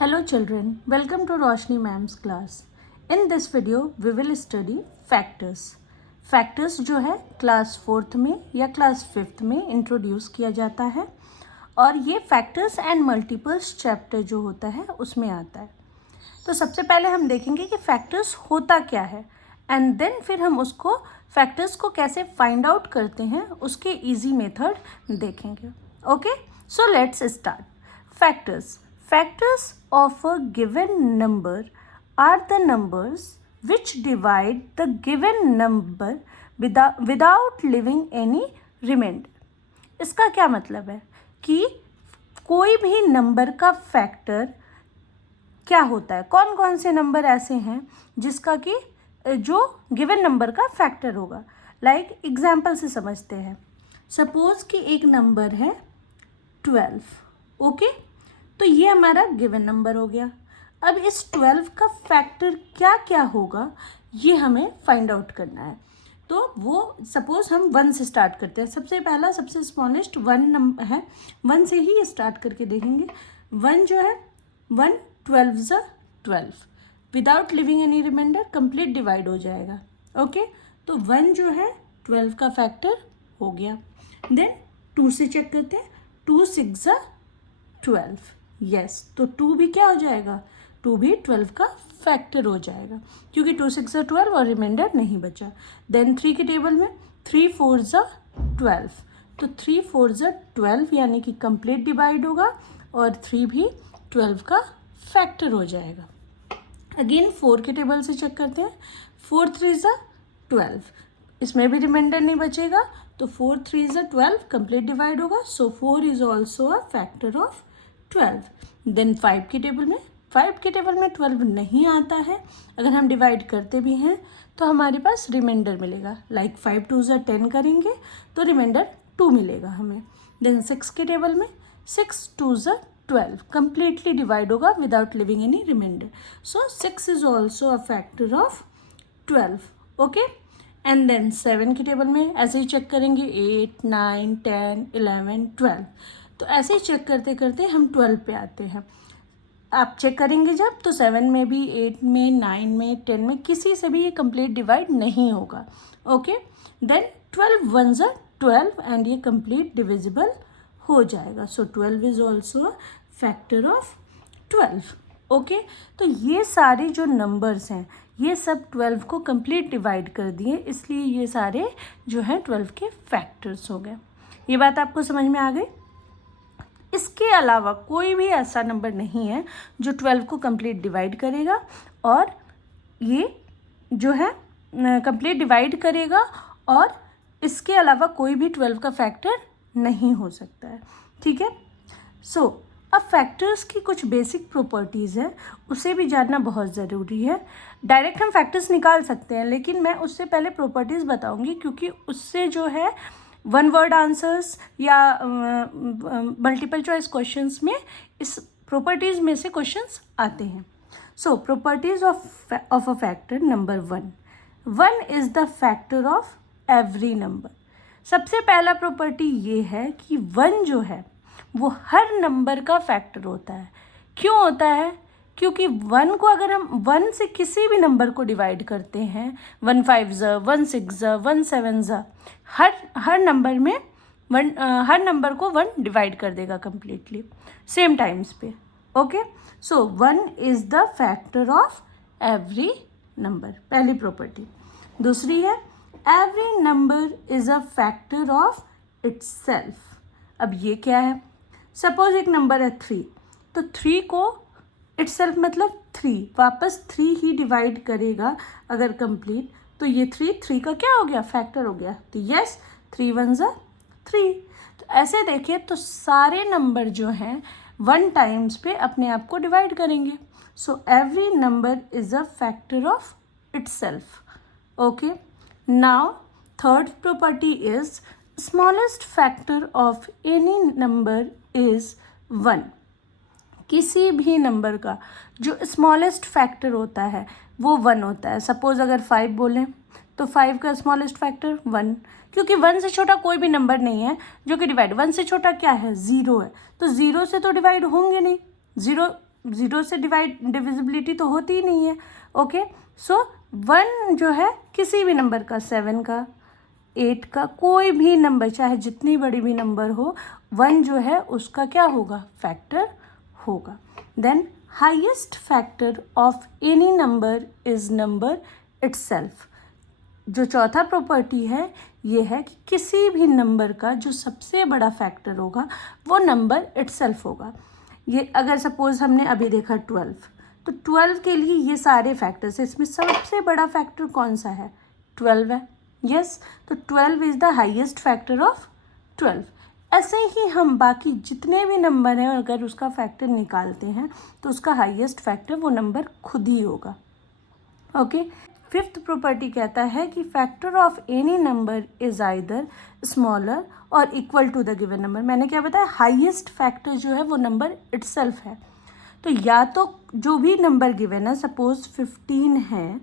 Hello children, welcome to Roshni Ma'am's class. In this video, we will study factors. Factors जो है class 4th में या class 5th में introduce किया जाता है और ये फैक्टर्स एंड मल्टीपल्स चैप्टर जो होता है उसमें आता है. तो सबसे पहले हम देखेंगे कि फैक्टर्स होता क्या है एंड देन फिर हम उसको फैक्टर्स को कैसे फाइंड आउट करते हैं उसके इजी मेथड देखेंगे. Okay, so let's start. Factors of a given number are the numbers which divide the given number without leaving any remainder. इसका क्या मतलब है कि कोई भी नंबर का फैक्टर क्या होता है, कौन कौन से नंबर ऐसे हैं जिसका कि जो गिवन नंबर का फैक्टर होगा. लाइक एग्जाम्पल से समझते हैं. सपोज कि एक नंबर है 12. ओके, तो ये हमारा गिवन नंबर हो गया. अब इस 12 का फैक्टर क्या क्या होगा ये हमें फाइंड आउट करना है. तो वो सपोज हम 1 से स्टार्ट करते हैं. सबसे पहला सबसे स्मॉलेस्ट 1 नंबर है, 1 से ही स्टार्ट करके देखेंगे. 1 जो है 1 12 12 without leaving any remainder complete divide हो जाएगा. ओके, तो 1 जो है 12 का फैक्टर हो गया. देन 2 से चेक करते हैं. 2 6 12. यस, तो 2 भी क्या हो जाएगा, 2 भी 12 का फैक्टर हो जाएगा क्योंकि 2 6 12 और रिमाइंडर नहीं बचा. देन 3 के टेबल में 3 4 12. तो 3 4 12 यानी कि कंप्लीट डिवाइड होगा और 3 भी 12 का फैक्टर हो जाएगा. अगेन 4 के टेबल से चेक करते हैं. 4 3 12, इसमें भी रिमाइंडर नहीं बचेगा तो 4 3 12 कंप्लीट डिवाइड होगा. So 4 is also a factor of 12. Then 5 के टेबल में 12 नहीं आता है. अगर हम डिवाइड करते भी हैं तो हमारे पास रिमाइंडर मिलेगा. लाइक 5 2 10 करेंगे तो रिमाइंडर 2 मिलेगा हमें. देन 6 के टेबल में 6 2 12 कंप्लीटली डिवाइड होगा without leaving any remainder. So 6 is also a factor of 12. Okay, and then 7 के टेबल में ऐसे ही चेक करेंगे. 8 9 10 11 12. तो ऐसे ही चेक करते करते हम 12 पे आते हैं. आप चेक करेंगे जब तो 7 में भी, 8 में, 9 में, 10 में किसी से भी ये कंप्लीट डिवाइड नहीं होगा. ओके, देन 12 1 12 एंड ये कंप्लीट डिविजिबल हो जाएगा. सो 12 is also a factor of 12. Okay, तो ये सारे जो नंबर्स हैं ये सब 12 को कंप्लीट डिवाइड कर दिए, इसलिए ये सारे जो हैं 12 के फैक्टर्स हो गए. ये बात आपको समझ में आ गई. इसके अलावा कोई भी ऐसा नंबर नहीं है जो 12 को कंप्लीट डिवाइड करेगा और ये जो है कंप्लीट डिवाइड करेगा और इसके अलावा कोई भी 12 का फैक्टर नहीं हो सकता है. ठीक है. सो अब फैक्टर्स की कुछ बेसिक प्रॉपर्टीज़ है, उसे भी जानना बहुत ज़रूरी है. डायरेक्ट हम फैक्टर्स निकाल सकते हैं लेकिन मैं उससे पहले प्रॉपर्टीज़ बताऊंगी क्योंकि उससे जो है 1 वर्ड आंसर्स या मल्टीपल चॉइस क्वेश्चंस में इस प्रॉपर्टीज़ में से क्वेश्चंस आते हैं. So properties of a factor. Number 1 is the factor of every number. सबसे पहला प्रॉपर्टी ये है कि 1 जो है वो हर नंबर का फैक्टर होता है. क्यों होता है? क्योंकि 1 को अगर हम 1 से किसी भी नंबर को डिवाइड करते हैं, 1 5 1 6 1 7 हर नंबर में हर नंबर को 1 डिवाइड कर देगा कम्प्लीटली सेम टाइम्स पे. Okay, so 1 is the factor of every number. पहली प्रॉपर्टी. दूसरी है every number is a factor of itself. अब ये क्या है? सपोज एक नंबर है 3, तो 3 को इट्सेल्फ मतलब 3 वापस 3 ही डिवाइड करेगा अगर कंप्लीट, तो ये 3 का क्या हो गया, फैक्टर हो गया. तो यस, 3 1 3. तो ऐसे देखिए तो सारे नंबर जो हैं 1 टाइम्स पे अपने आप को डिवाइड करेंगे. So every number is a factor of itself. Okay, now third property is smallest factor of any number is 1. किसी भी नंबर का जो स्मॉलेस्ट फैक्टर होता है वो 1 होता है. सपोज अगर 5 बोलें तो 5 का स्मॉलेस्ट फैक्टर 1, क्योंकि 1 से छोटा कोई भी नंबर नहीं है जो कि डिवाइड. 1 से छोटा क्या है, 0 है, तो 0 से तो डिवाइड होंगे नहीं. 0 ज़ीरो से डिविजिबिलिटी तो होती ही नहीं है। ओके, सो 1 जो है किसी भी नंबर का, 7 का, 8 का, कोई भी नंबर, चाहे जितनी बड़ी भी नंबर हो, 1 जो है उसका क्या होगा, फैक्टर होगा। Then highest factor of any number is number itself. जो चौथा प्रॉपर्टी है ये है कि किसी भी नंबर का जो सबसे बड़ा फैक्टर होगा वो नंबर इटसेल्फ होगा। ये अगर सपोज हमने अभी देखा 12, तो 12 के लिए ये सारे फैक्टर्स है, इसमें सबसे बड़ा फैक्टर कौन सा है, 12 है। यस, तो 12 is the highest factor of 12। ऐसे ही हम बाकी जितने भी नंबर हैं अगर उसका फैक्टर निकालते हैं तो उसका हाईएस्ट फैक्टर वो नंबर खुद ही होगा। ओके, फिफ्थ प्रॉपर्टी कहता है कि factor of any number is either smaller और equal to the given number. मैंने क्या बताया, हाईएस्ट फैक्टर जो है वो नंबर इटसेल्फ है। तो या तो जो भी नंबर गिवन है, सपोज 15 है,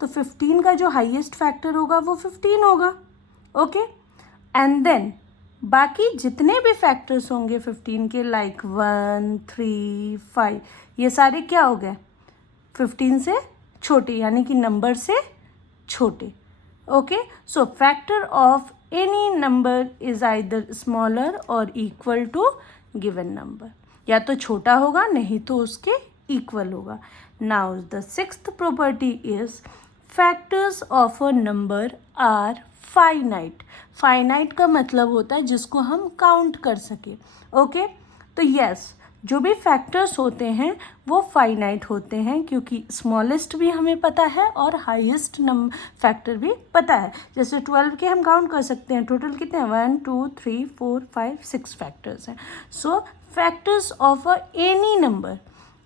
तो 15 का जो हाईएस्ट फैक्टर होगा वो 15 होगा। ओके, एंड देन बाकी जितने भी फैक्टर्स होंगे 15 के, लाइक 1, 3, 5, ये सारे क्या हो गए, 15 से छोटे, यानी कि नंबर से छोटे। Okay, so factor of any number is either smaller और इक्वल टू गिवन नंबर, या तो छोटा होगा नहीं तो उसके इक्वल होगा। Now the sixth property is factors of a number are finite. Finite का मतलब होता है जिसको हम काउंट कर सके। ओके, तो यस, जो भी फैक्टर्स होते हैं वो फाइनाइट होते हैं, क्योंकि स्मॉलेस्ट भी हमें पता है और हाईएस्ट फैक्टर भी पता है। जैसे 12 के हम काउंट कर सकते हैं, टोटल कितने हैं, 1, 2, 3, 4, 5, 6 फैक्टर्स हैं। So factors of any number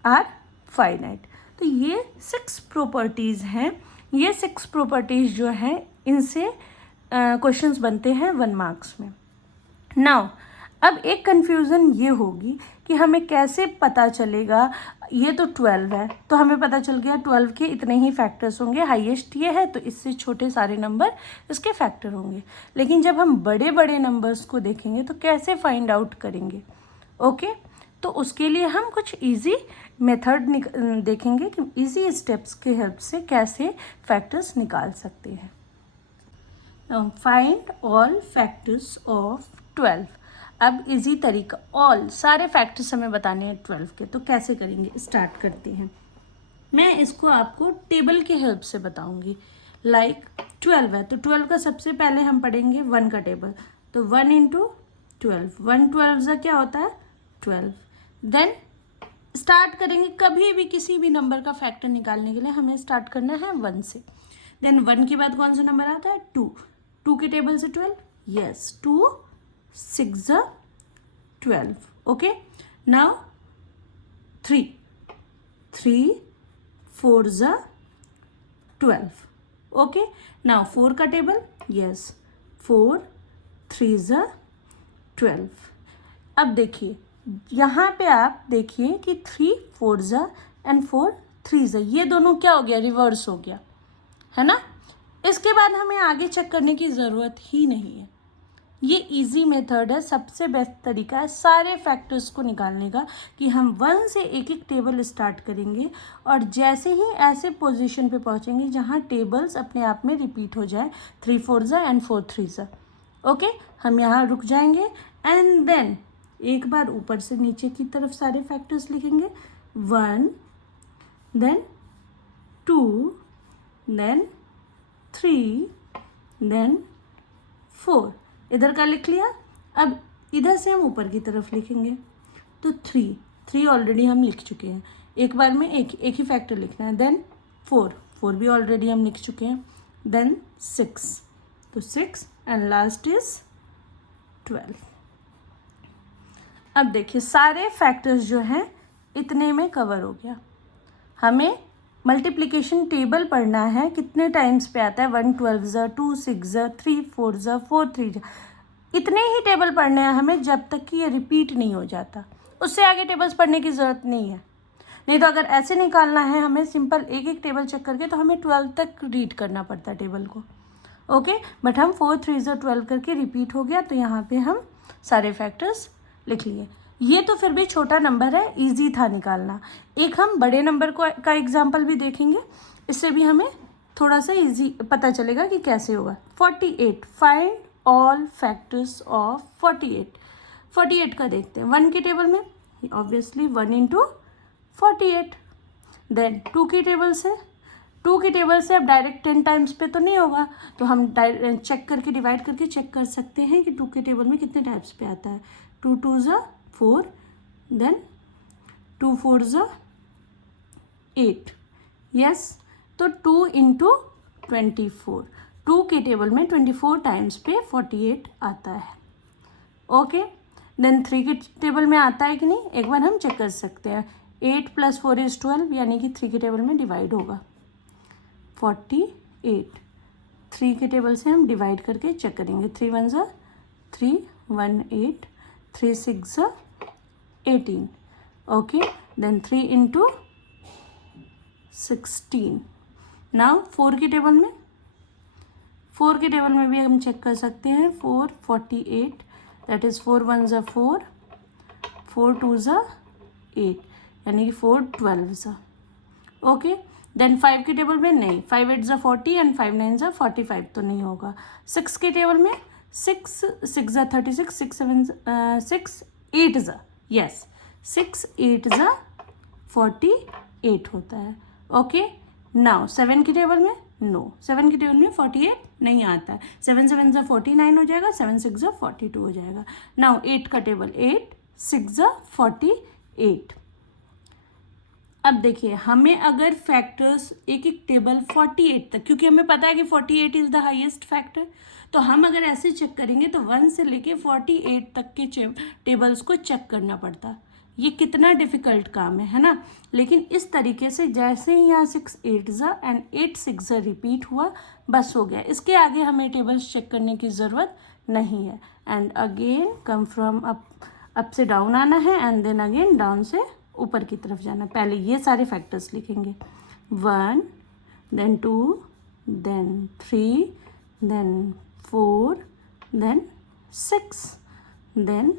are finite. तो ये 6 प्रॉपर्टीज़ हैं। ये 6 प्रॉपर्टीज़ जो हैं इनसे क्वेश्चंस बनते हैं 1 मार्क्स में। नाउ अब एक कन्फ्यूज़न ये होगी कि हमें कैसे पता चलेगा, ये तो 12 है तो हमें पता चल गया 12 के इतने ही फैक्टर्स होंगे, हाईएस्ट ये है तो इससे छोटे सारे नंबर इसके फैक्टर होंगे। लेकिन जब हम बड़े बड़े नंबर्स को देखेंगे तो कैसे फाइंड आउट करेंगे। ओके, तो उसके लिए हम कुछ इजी मेथड देखेंगे कि इजी स्टेप्स के हेल्प से कैसे फैक्टर्स निकाल सकते हैं। Find all factors of 12। अब इजी तरीका, ऑल सारे फैक्टर्स हमें बताने हैं 12 के, तो कैसे करेंगे, स्टार्ट करते हैं। मैं इसको आपको टेबल के हेल्प से बताऊंगी। लाइक 12 है तो 12 का सबसे पहले हम पढ़ेंगे 1 का टेबल, तो 1 इंटू 12, 1 12 क्या होता है 12। देन स्टार्ट करेंगे, कभी भी किसी भी नंबर का फैक्टर निकालने के लिए हमें स्टार्ट करना है 1 से। देन 1 के बाद कौन सा नंबर आता है 2, 2 के टेबल से 12, yes 2 6 12। Okay, now 3 4 12। Okay, now 4 का टेबल, यस 4 3 12। अब देखिए यहाँ पे आप देखिए कि 3 4 एंड 4 3 ये दोनों क्या हो गया, रिवर्स हो गया है ना। इसके बाद हमें आगे चेक करने की ज़रूरत ही नहीं है। ये इजी मेथड है, सबसे बेस्ट तरीका है सारे फैक्टर्स को निकालने का कि हम 1 से एक एक टेबल स्टार्ट करेंगे और जैसे ही ऐसे पोजीशन पे पहुंचेंगे जहां टेबल्स अपने आप में रिपीट हो जाए, 3 4 एंड 4 3। ओके, हम यहाँ रुक जाएंगे एंड देन एक बार ऊपर से नीचे की तरफ सारे फैक्टर्स लिखेंगे, 1 देन 2 देन 3 देन 4। इधर का लिख लिया। अब इधर से हम ऊपर की तरफ लिखेंगे, तो 3 ऑलरेडी हम लिख चुके हैं, एक बार में एक ही फैक्टर लिखना है। देन 4 भी ऑलरेडी हम लिख चुके हैं। देन 6, तो 6 एंड लास्ट इज 12। अब देखिए सारे फैक्टर्स जो हैं इतने में कवर हो गया। हमें मल्टीप्लिकेशन टेबल पढ़ना है, कितने टाइम्स पे आता है, 1 12 2 6 3 4 4 3। इतने ही टेबल पढ़ने हैं हमें जब तक कि ये रिपीट नहीं हो जाता, उससे आगे टेबल्स पढ़ने की ज़रूरत नहीं है। नहीं तो अगर ऐसे निकालना है हमें सिंपल एक एक टेबल चेक करके, तो हमें 12 तक रीड करना पड़ता है टेबल को। ओके, बट हम 4 3 12 करके रिपीट हो गया, तो यहाँ पे हम सारे फैक्टर्स लिख लिए। ये तो फिर भी छोटा नंबर है, इजी था निकालना। एक हम बड़े नंबर का एग्जाम्पल भी देखेंगे, इससे भी हमें थोड़ा सा इजी पता चलेगा कि कैसे होगा। 48, फाइंड ऑल फैक्टर्स ऑफ 48। 48 का देखते हैं 1 के टेबल में, ऑब्वियसली 1 इंटू 48। देन 2 की टेबल से, 2 की टेबल से अब डायरेक्ट 10 टाइम्स पे तो नहीं होगा, तो हम चेक करके डिवाइड करके चेक कर सकते हैं कि 2 के टेबल में कितने टाइम्स पे आता है। 2 2 ज़ा 4, देन 2 4 ज़ा 8, यस। तो 2 इंटू 24, 2 के टेबल में 24 टाइम्स पे 48 आता है। ओके, देन 3 के टेबल में आता है कि नहीं, एक बार हम चेक कर सकते हैं। 8 + 4 = 12, यानी कि 3 के टेबल में डिवाइड होगा 48। 3 के टेबल से हम डिवाइड करके चेक करेंगे। 3 1 ज़ा 3, 1 8, 3 6 ज़ा 18। Okay, then 3 into 16। नाउ 4 के टेबल में, 4 के टेबल में भी हम चेक कर सकते हैं। 4 48, दैट इज़ 4 1 ज़ा 4, 4 2 ज़ा 8, यानी कि 4 12 ज़ा। ओके, देन 5 के टेबल में नहीं, 5 8 ज़ा 40 एंड 5 9 ज़ा 45 तो नहीं होगा। 6 के टेबल में 6 6 ज़ा 36, 6 7 6 8 ज़ा, यस, 6 8 ज़ा 48 होता है। ओके, नाउ 7 की टेबल में, नो, 7 की टेबल में 48 नहीं आता है। 7 7 ज़ा 49 हो जाएगा, 7 6 ज़ा 42 हो जाएगा। नाउ 8 का टेबल, 8 6 ज़ा 48। अब देखिए, हमें अगर फैक्टर्स एक एक टेबल 48 तक, क्योंकि हमें पता है कि 48 इज़ द हाईएस्ट फैक्टर, तो हम अगर ऐसे चेक करेंगे तो 1 से लेके 48 तक के टेबल्स को चेक करना पड़ता। ये कितना डिफ़िकल्ट काम है ना। लेकिन इस तरीके से जैसे ही यहाँ 6 8 ज़ा एंड 8 6 ज़ा रिपीट हुआ, बस हो गया। इसके आगे हमें टेबल्स चेक करने की ज़रूरत नहीं है। And again come from up से डाउन आना है, एंड देन अगेन डाउन से ऊपर की तरफ जाना। पहले ये सारे फैक्टर्स लिखेंगे, 1, then 2, then 3, then 4, then 6, then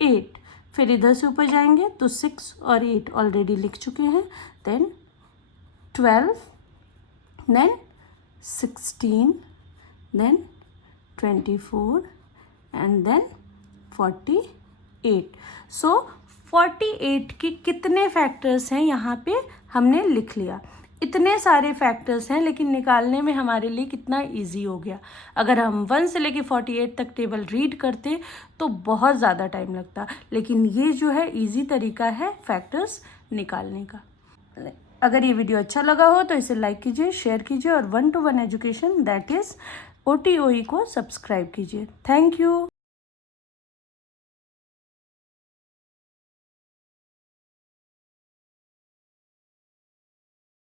8। फिर इधर से ऊपर जाएंगे तो 6 और 8 ऑलरेडी लिख चुके हैं। Then 12, then 16, then 24 and then 48। सो 48 के कितने फैक्टर्स हैं यहाँ पे हमने लिख लिया। इतने सारे फैक्टर्स हैं, लेकिन निकालने में हमारे लिए कितना इजी हो गया। अगर हम 1 से लेके 48 तक टेबल रीड करते तो बहुत ज़्यादा टाइम लगता, लेकिन ये जो है इजी तरीका है फैक्टर्स निकालने का। अगर ये वीडियो अच्छा लगा हो तो इसे लाइक कीजिए, शेयर कीजिए और 1 to 1 education that is OTOE को सब्सक्राइब कीजिए। Thank you.